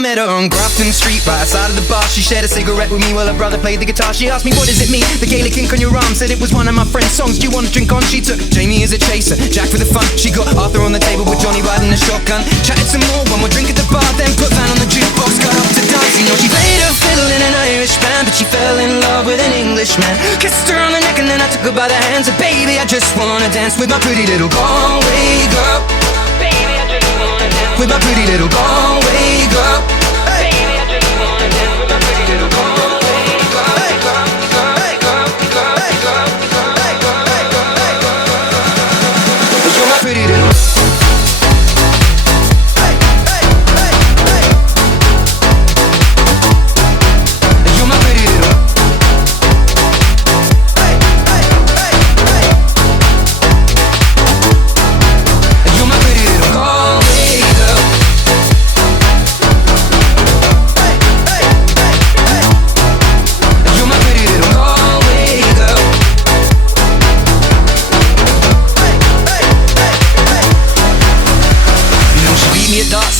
met her on Grafton Street, right outside of the bar. She shared a cigarette with me while her brother played the guitar. She asked me, what does it mean? The Gaelic ink on your arm, said it was one of my friend's songs. Do you want to drink on? She took Jamie as a chaser, Jack for the fun. She got Arthur on the table with Johnny riding a shotgun. Chatted some more, one more drink at the bar, then put Van on the jukebox, got up to dance. You know she played her fiddle in an Irish band, but she fell in love with an Englishman. Kissed her on the neck and then I took her by the hands. And baby, I just wanna dance with my pretty little Galway girl. Baby, I just wanna dance with my pretty little Galway girl. Baby, I just wanna dance with my pretty little Galway girl. You're my pretty little.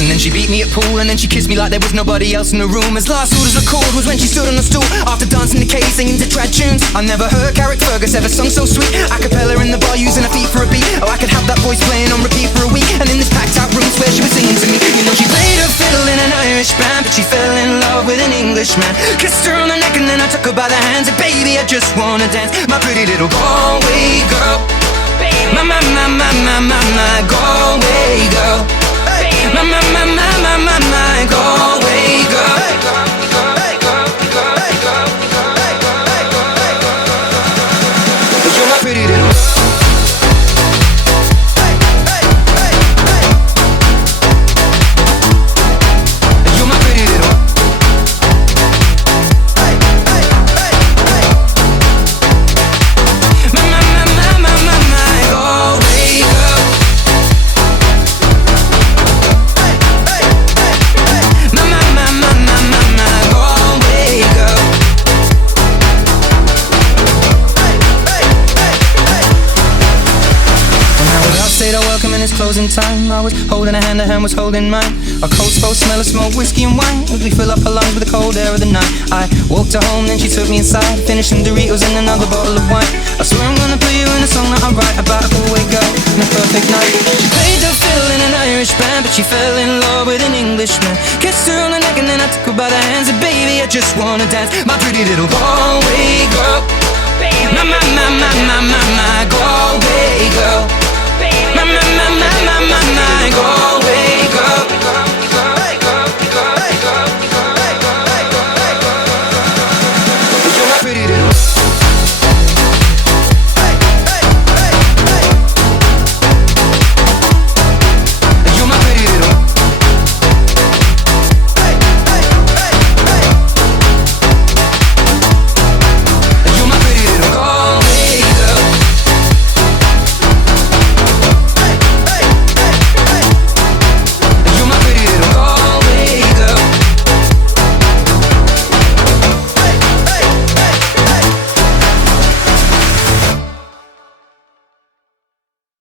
And then she beat me at pool, and then she kissed me like there was nobody else in the room. As last orders recalled was when she stood on the stool after dancing the K, singing to trad tunes. I never heard Carrick Fergus ever sung so sweet. A cappella in the bar using her feet for a beat. Oh, I could have that voice playing on repeat for a week. And in this packed out room swear she was singing to me. You know she played her fiddle in an Irish band, but she fell in love with an Englishman. Kissed her on the neck and then I took her by the hands. And baby, I just wanna dance, my pretty little Galway girl. My Galway girl. My Galway girl. You're my pretty little. You're my pretty little. My Galway girl. It's closing time. I was holding her hand was holding mine. A cold spell, smell of smoke, whiskey and wine as we fill up her lungs with the cold air of the night. I walked her home, then she took me inside, finishing Doritos and another bottle of wine. I swear I'm gonna put you in a song that I write about a Galway girl and a perfect night. She played the fiddle in an Irish band, but she fell in love with an Englishman. Kissed her on the neck and then I took her by the hands. And baby, I just wanna dance, my pretty little Galway girl. My Galway girl. My Galway girl.